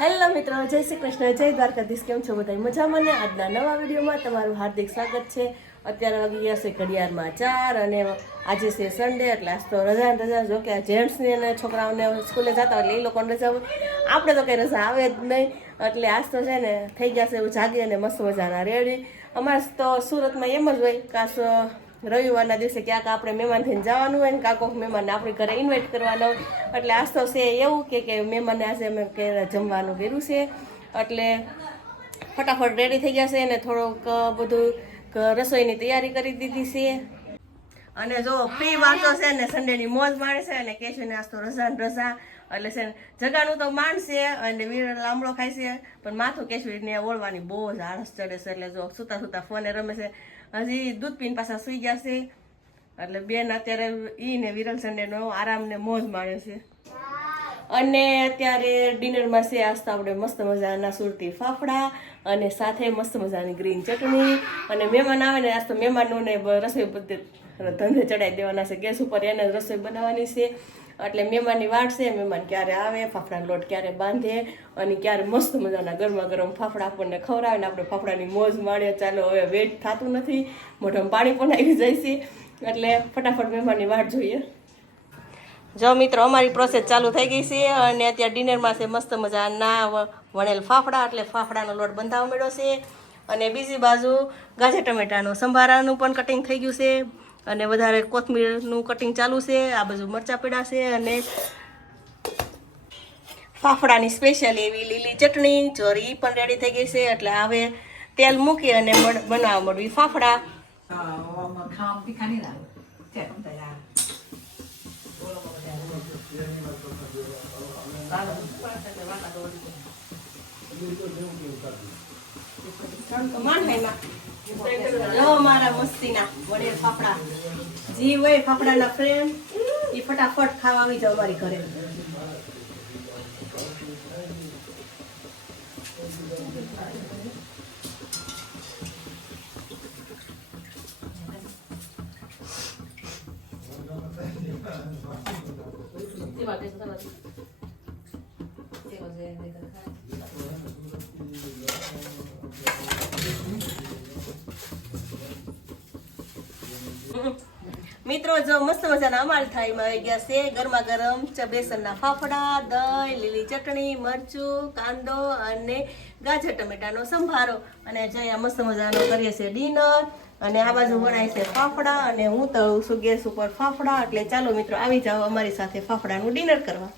Hello મિત્રો, જય શ્રી કૃષ્ણ, જય દ્વારકાધીશ, કેમ છો બધા? મજામાં ને? આજના નવા વિડીયોમાં તમારું હાર્દિક સ્વાગત છે. અત્યારે વાગી ગયા છે ઘડિયાળમાં ચાર અને આજે છે સન્ડે એટલે આજ તો રજા રજા જો કે આ જેન્ટ્સને અને છોકરાઓને સ્કૂલે જતા એટલે એ લોકોને રજા હોય. આપણે તો કંઈ રજા આવે જ નહીં. એટલે આજ તો છે ને, થઈ ગયા છે એવું જાગી અને મસ્ત મજાના. રેડી અમારે તો સુરતમાં એમ જ હોય કાશ રવિવારના દિવસે ક્યાંક આપણે મહેમાન થઈને જવાનું હોય ને કાંક મહેમાનને આપણે ઘરે ઇન્વાઇટ કરવાનો એટલે આજ તો છે એવું કે કે મહેમાનને આજે અમે જમવાનું કર્યું છે. એટલે ફટાફટ રેડી થઈ ગયા છે અને થોડોક બધું રસોઈની તૈયારી કરી દીધી છે. અને જો ફ્રી વાંચો છે ને સન્ડેની મોજ માણે છે અને કે છે ને આજ તો રજા ને રજા. એટલે છે ને જગાનું તો માણશે અને વીર લાંબડો ખાય છે. પણ માથું કેશવીને ઓળવાની બહુ જ આળસ ચડે છે. એટલે જો સુતા સુતા ફોને રમે છે. હજી દૂધ પીને પાછા સુઈ ગયા છે એટલે બેન અત્યારે ઈ ને વિરલ સન્ડેનો આરામ ને મોજ માણે છે. અને અત્યારે ડિનરમાં છે આસ્તા આપણે મસ્ત મજાના સુરતી ફાફડા અને સાથે મસ્ત મજાની ગ્રીન ચટણી. અને મહેમાન આવે ને આજ તો મહેમાનોને રસોઈ બધે ધંધે ચડાવી દેવાના છે. ગેસ ઉપર એને રસોઈ બનાવવાની છે. એટલે મહેમાનની વાટ છે, મહેમાન ક્યારે આવે, ફાફડાનો લોટ ક્યારે બાંધે અને ક્યારે મસ્ત મજાના ગરમા ગરમ ફાફડા આપણને ખવડાવે ને આપણે ફાફડાની મોજ માણીએ, ચાલો હવે વેટ થતું નથી, મોઢામાં પાણી પણ આવી જાય છે. એટલે ફટાફટ મહેમાનની વાટ જોઈએ. જો મિત્રો, અમારી પ્રોસેસ ચાલુ થઈ ગઈ છે અને અત્યારે ડિનરમાં છે મસ્ત મજાના વણેલ ફાફડા, એટલે ફાફડાનો લોટ બંધાવવા મળ્યો છે. અને બીજી બાજુ ગાજર ટમેટાનું સંભારાનું પણ કટિંગ થઈ ગયું છે. અને વધારે કોથમીરનું કટિંગ ચાલુ છે આ બાજુ મરચાં પીડા છે અને ફાફડાની સ્પેશિયલ એવી લીલી ચટણી ચોરી પણ રેડી થઈ ગઈ છે એટલે હવે તેલ મૂકી અને બનાવવા મળવી fafda. om kam vi kan innan. Tätt där jag. જો મારા મસ્તીના વડે ફાફડા જી હોય ફાફડાના ફ્રેન્ડ એ ફટાફટ ખાવા આવી જાવ મારી ઘરે મિત્રો, જો મસ્ત મજાના અમારી થાળીમાં આવી ગયા છે. ગરમા ગરમ બેસનના ફાફડા, દહીં, લીલી ચટણી, મરચું, કાંદો અને ગાજર ટમેટાનો સંભારો. અને જયા મસ્ત મજાનો કરીએ છીએ ડિનર. અને આ બાજુ વણાય છે ફાફડા. અને હું તળું છું ગેસ ઉપર ફાફડા. એટલે ચાલો મિત્રો, આવી જાઓ અમારી સાથે ફાફડાનું ડિનર કરવા.